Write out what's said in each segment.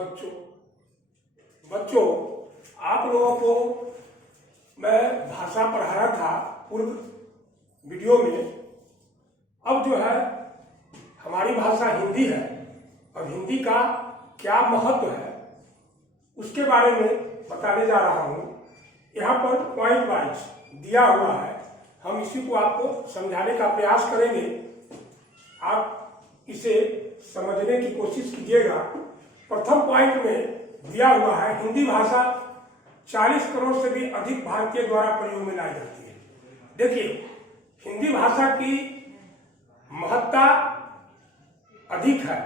बच्चों बच्चों आप लोगों को मैं भाषा पढ़ाया था पूर्व वीडियो में। अब जो है हमारी भाषा हिंदी है और हिंदी का क्या महत्व है उसके बारे में बताने जा रहा हूँ। यहाँ पर पॉइंट वाइज दिया हुआ है, हम इसी को आपको समझाने का प्रयास करेंगे। आप इसे समझने की कोशिश कीजिएगा। प्रथम पॉइंट में दिया हुआ है हिंदी भाषा 40 करोड़ से भी अधिक भारतीय द्वारा प्रयोग में लाई जाती है। देखिए, हिंदी भाषा की महत्ता अधिक है।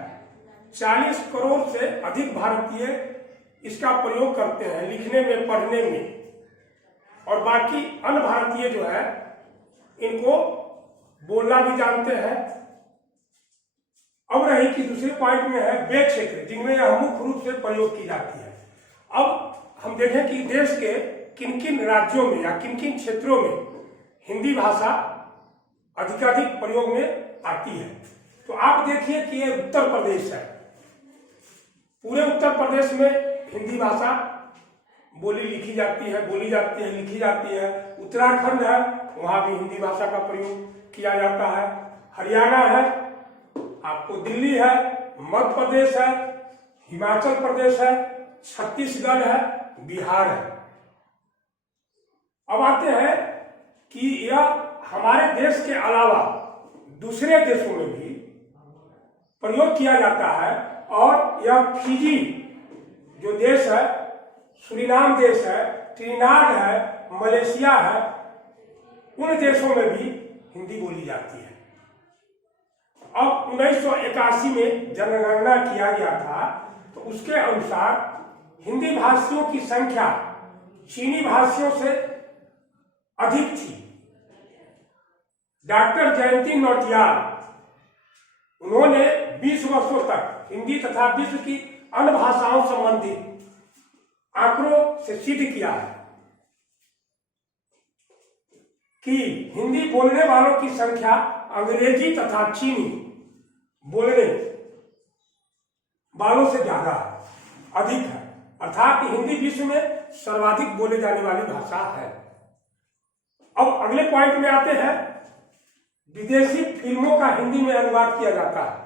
40 करोड़ से अधिक भारतीय इसका प्रयोग करते हैं लिखने में, पढ़ने में, और बाकी अन्य भारतीय जो है इनको बोलना भी जानते हैं। अब रही कि दूसरे पॉइंट में है वे क्षेत्र जिनमें यह मुख्य रूप से प्रयोग की जाती है। अब हम देखें कि देश के किन किन राज्यों में या किन किन क्षेत्रों में हिंदी भाषा अधिकाधिक प्रयोग में आती है। तो आप देखिए कि ये उत्तर प्रदेश है। पूरे उत्तर प्रदेश में हिंदी भाषा बोली लिखी जाती है, बोली जाती है, लिखी जाती है। उत्तराखंड है, वहां भी हिंदी भाषा का प्रयोग किया जाता है। हरियाणा है, आपको दिल्ली है, मध्य प्रदेश है, हिमाचल प्रदेश है, छत्तीसगढ़ है, बिहार है। अब आते हैं कि यह हमारे देश के अलावा दूसरे देशों में भी प्रयोग किया जाता है। और यह फिजी जो देश है, सूरीनाम देश है, ट्रिनिडाद है, मलेशिया है, उन देशों में भी हिंदी बोली जाती है। अब 1981 में जनगणना किया गया था, तो उसके अनुसार हिंदी भाषियों की संख्या चीनी भाषियों से अधिक थी। डॉक्टर जयंती नौटियाल उन्होंने 20 वर्षों तक हिंदी तथा विश्व की अन्य भाषाओं संबंधित आंकड़ों से सिद्ध किया है कि हिंदी बोलने वालों की संख्या अंग्रेजी तथा चीनी बोलने वालों से ज्यादा है, अधिक है। अर्थात हिंदी विश्व में सर्वाधिक बोले जाने वाली भाषा है। अब अगले पॉइंट में आते हैं, विदेशी फिल्मों का हिंदी में अनुवाद किया जाता है।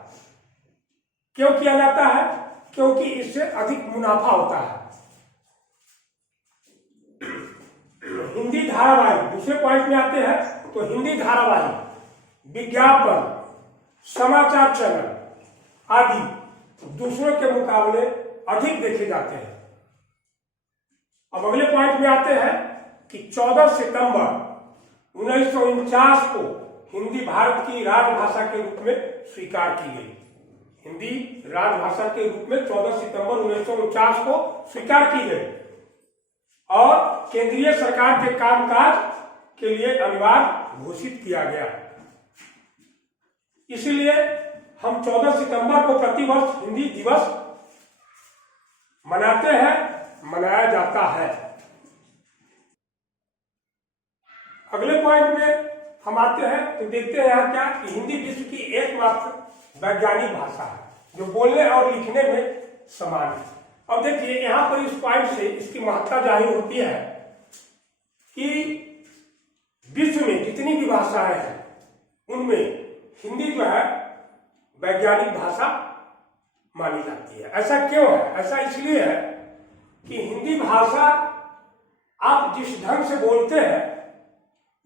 क्यों किया जाता है? क्योंकि इससे अधिक मुनाफा होता है। हिंदी धारावाहिक, दूसरे पॉइंट में आते हैं, तो हिंदी धारावाहिक, विज्ञापन, समाचार चैनल आदि दूसरों के मुकाबले अधिक देखे जाते हैं। अब अगले पॉइंट में आते हैं कि 14 सितंबर 1949 को हिंदी भारत की राजभाषा के रूप में स्वीकार की गई। हिंदी राजभाषा के रूप में 14 सितंबर 1949 को स्वीकार की गई और केंद्रीय सरकार के कामकाज के लिए अनिवार्य घोषित किया गया। इसलिए हम 14 सितंबर को प्रतिवर्ष हिंदी दिवस मनाते हैं, मनाया जाता है। अगले पॉइंट में हम आते हैं, तो देखते हैं यहाँ क्या कि हिंदी विश्व की एकमात्र वैज्ञानिक भाषा है जो बोलने और लिखने में समान है। अब देखिए, यहाँ पर इस पॉइंट से इसकी महत्ता जाहिर होती है कि विश्व में जितनी भी भाषाएं हैं उनमें हिंदी जो है वैज्ञानिक भाषा मानी जाती है। ऐसा क्यों है? ऐसा इसलिए है कि हिंदी भाषा आप जिस ढंग से बोलते हैं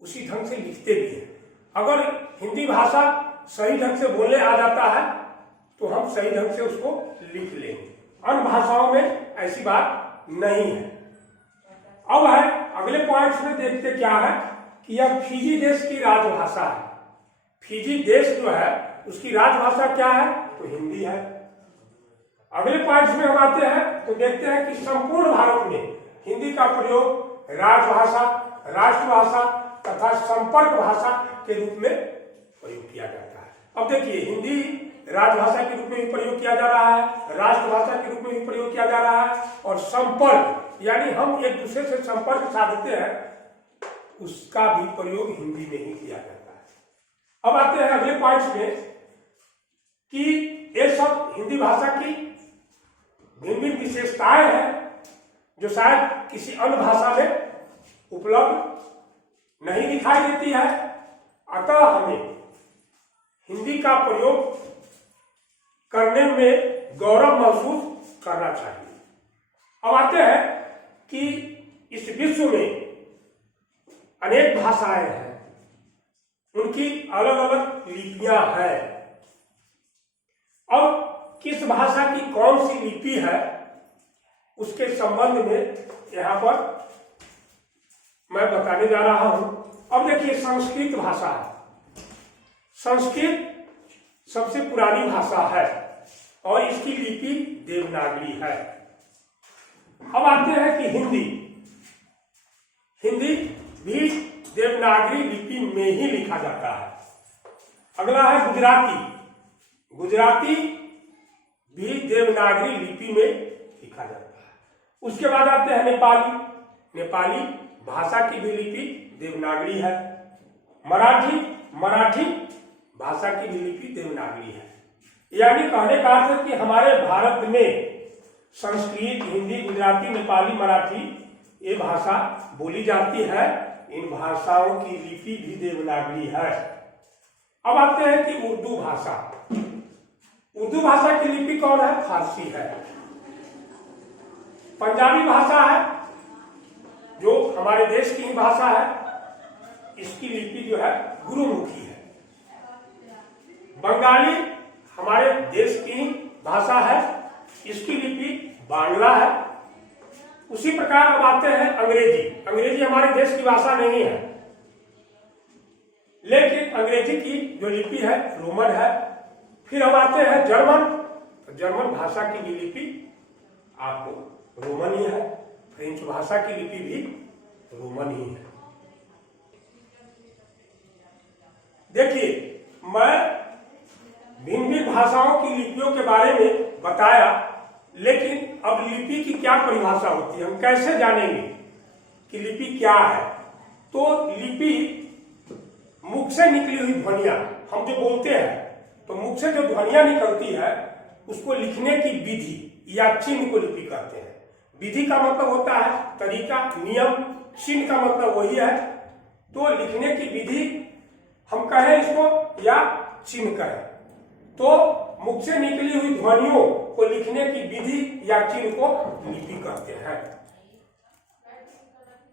उसी ढंग से लिखते भी हैं। अगर हिंदी भाषा सही ढंग से बोलने आ जाता है तो हम सही ढंग से उसको लिख लेंगे। अन्य भाषाओं में ऐसी बात नहीं है। अब है अगले पॉइंट्स में देखते क्या है कि यह फिजी देश की राजभाषा है। फिजी देश जो है उसकी राजभाषा क्या है? तो हिंदी है। अगले पॉइंट्स में हम आते हैं, तो देखते हैं कि संपूर्ण भारत में हिंदी का प्रयोग राजभाषा, राष्ट्रभाषा तथा संपर्क भाषा के रूप में प्रयोग किया जाता है। अब देखिए, हिंदी राजभाषा के रूप में भी प्रयोग किया जा रहा है, राष्ट्रभाषा के रूप में भी प्रयोग किया जा रहा है, और संपर्क यानी हम एक दूसरे से संपर्क साधते हैं उसका भी प्रयोग हिंदी में ही किया जाता है। अब आते हैं अगले पॉइंट्स में कि ये सब हिंदी भाषा की भिन्न भिन्न विशेषताएं हैं जो शायद किसी अन्य भाषा में उपलब्ध नहीं दिखाई देती है। अतः हमें हिंदी का प्रयोग करने में गौरव महसूस करना चाहिए। अब आते हैं कि इस विश्व में अनेक भाषाएं हैं, उनकी अलग अलग लिपियां हैं। अब किस भाषा की कौन सी लिपि है उसके संबंध में यहाँ पर मैं बताने जा रहा हूं। अब देखिए, संस्कृत भाषा है। संस्कृत सबसे पुरानी भाषा है और इसकी लिपि देवनागरी है। अब आते हैं कि हिंदी भी देवनागरी लिपि में ही लिखा जाता है। अगला है गुजराती भी देवनागरी लिपि में लिखा जाता है। उसके बाद आते हैं नेपाली भाषा की भी लिपि देवनागरी है। मराठी भाषा की भी लिपि देवनागरी है। यानी कहने का अर्थ है कि हमारे भारत में संस्कृत, हिंदी, गुजराती, नेपाली, मराठी ये भाषा बोली जाती है। इन भाषाओं की लिपि भी देवनागरी है। अब आते हैं कि उर्दू भाषा की लिपि कौन है? फारसी है। पंजाबी भाषा है जो हमारे देश की ही भाषा है, इसकी लिपि जो है गुरुमुखी है। बंगाली हमारे देश की भाषा है, इसकी लिपि बांग्ला है। उसी प्रकार अब आते हैं अंग्रेजी हमारे देश की भाषा नहीं है, लेकिन अंग्रेजी की जो लिपि है रोमन है। फिर अब आते हैं जर्मन भाषा की भी लिपि आपको रोमन ही है। फ्रेंच भाषा की लिपि भी रोमन ही है। देखिए, मैं भिन्न भाषाओं की लिपियों के बारे में बताया, लेकिन अब लिपि की क्या परिभाषा होती है, हम कैसे जानेंगे कि लिपि क्या है? तो लिपि मुख से निकली हुई ध्वनियां, हम जो बोलते हैं तो मुख से जो ध्वनियां निकलती है उसको लिखने की विधि या चिन्ह को लिपि कहते हैं। विधि का मतलब होता है तरीका, नियम। चिन्ह का मतलब वही है। तो लिखने की विधि हम कहें इसको या चिन्ह कहें, तो मुख से निकली हुई ध्वनियों को लिखने की विधि या चिन्ह को लिपि कहते हैं।